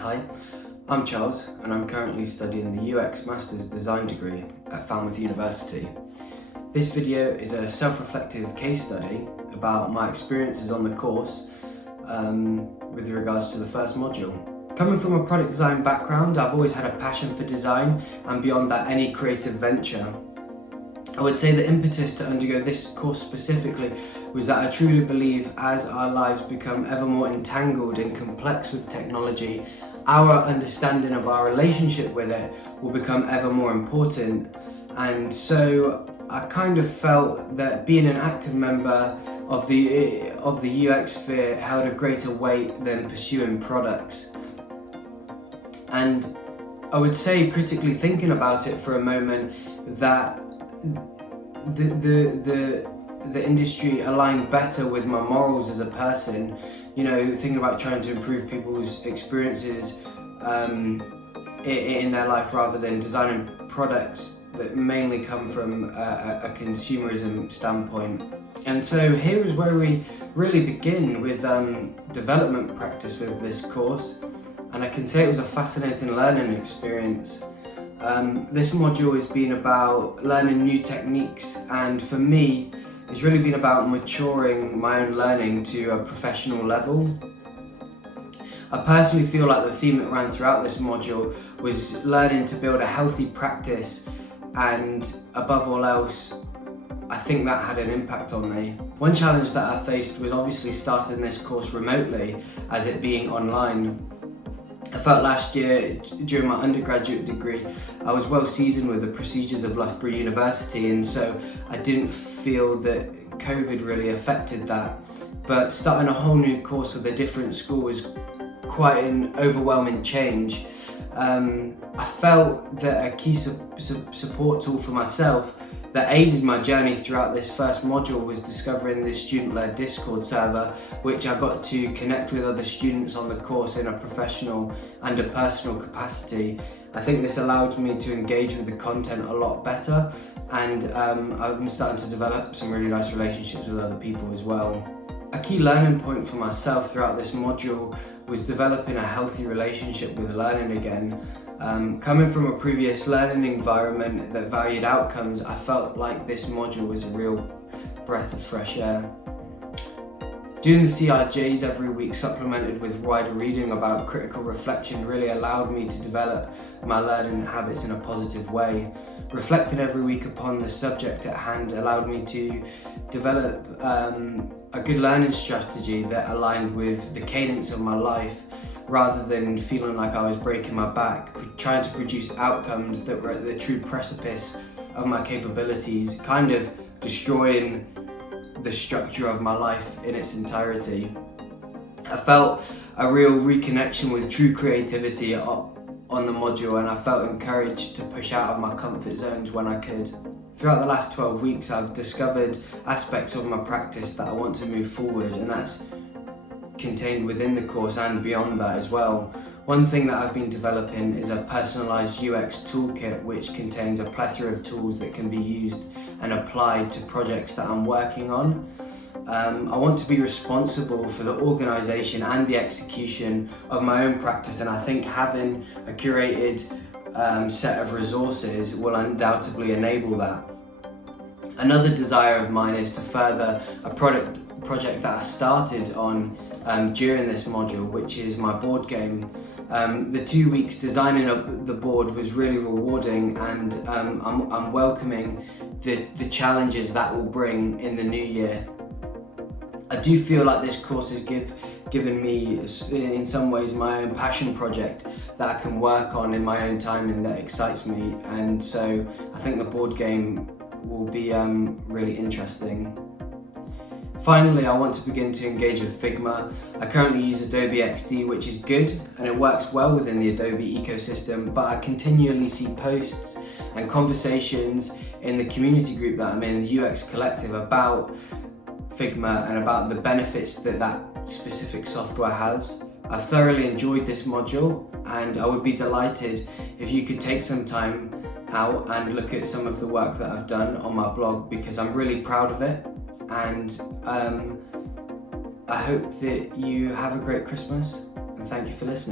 Hi, I'm Charles and I'm currently studying the UX Master's Design degree at Falmouth University. This video is a self-reflective case study about my experiences on the course with regards to the first module. Coming from a product design background, I've always had a passion for design and beyond that any creative venture. I would say the impetus to undergo this course specifically was that I truly believe as our lives become ever more entangled and complex with technology, our understanding of our relationship with it will become ever more important. And so I kind of felt that being an active member of the UX sphere held a greater weight than pursuing products. And I would say, critically thinking about it for a moment, that the industry aligned better with my morals as a person. You know, thinking about trying to improve people's experiences in their life rather than designing products that mainly come from a consumerism standpoint. And so here is where we really begin with development practice with this course, and I can say it was a fascinating learning experience. This module has been about learning new techniques, and for me it's really been about maturing my own learning to a professional level. I personally feel like the theme that ran throughout this module was learning to build a healthy practice, and above all else, I think that had an impact on me. One challenge that I faced was obviously starting this course remotely, as it being online. I felt last year, during my undergraduate degree, I was well seasoned with the procedures of Loughborough University, and so I didn't feel that COVID really affected that. But starting a whole new course with a different school was quite an overwhelming change. I felt that a key support tool for myself that aided my journey throughout this first module was discovering this student-led Discord server, which I got to connect with other students on the course in a professional and a personal capacity. I think this allowed me to engage with the content a lot better, and I've been starting to develop some really nice relationships with other people as well. A key learning point for myself throughout this module was developing a healthy relationship with learning again. Coming from a previous learning environment that valued outcomes, I felt like this module was a real breath of fresh air. Doing the CRJs every week, supplemented with wider reading about critical reflection, really allowed me to develop my learning habits in a positive way. Reflecting every week upon the subject at hand allowed me to develop a good learning strategy that aligned with the cadence of my life, rather than feeling like I was breaking my back, trying to produce outcomes that were at the true precipice of my capabilities, kind of destroying the structure of my life in its entirety. I felt a real reconnection with true creativity on the module, and I felt encouraged to push out of my comfort zones when I could. Throughout the last 12 weeks, I've discovered aspects of my practice that I want to move forward, and that's contained within the course and beyond that as well. One thing that I've been developing is a personalised UX toolkit, which contains a plethora of tools that can be used and applied to projects that I'm working on. I want to be responsible for the organisation and the execution of my own practice, and I think having a curated set of resources will undoubtedly enable that. Another desire of mine is to further a project that I started on during this module, which is my board game. The 2 weeks designing up the board was really rewarding, and I'm welcoming the challenges that will bring in the new year. I do feel like this course has given me, in some ways, my own passion project that I can work on in my own time and that excites me, and so I think the board game will be really interesting. Finally, I want to begin to engage with Figma. I currently use Adobe XD, which is good and it works well within the Adobe ecosystem, but I continually see posts and conversations in the community group that I'm in, the UX Collective, about Figma and about the benefits that specific software has. I've thoroughly enjoyed this module, and I would be delighted if you could take some time out and look at some of the work that I've done on my blog, because I'm really proud of it, and I hope that you have a great Christmas, and thank you for listening.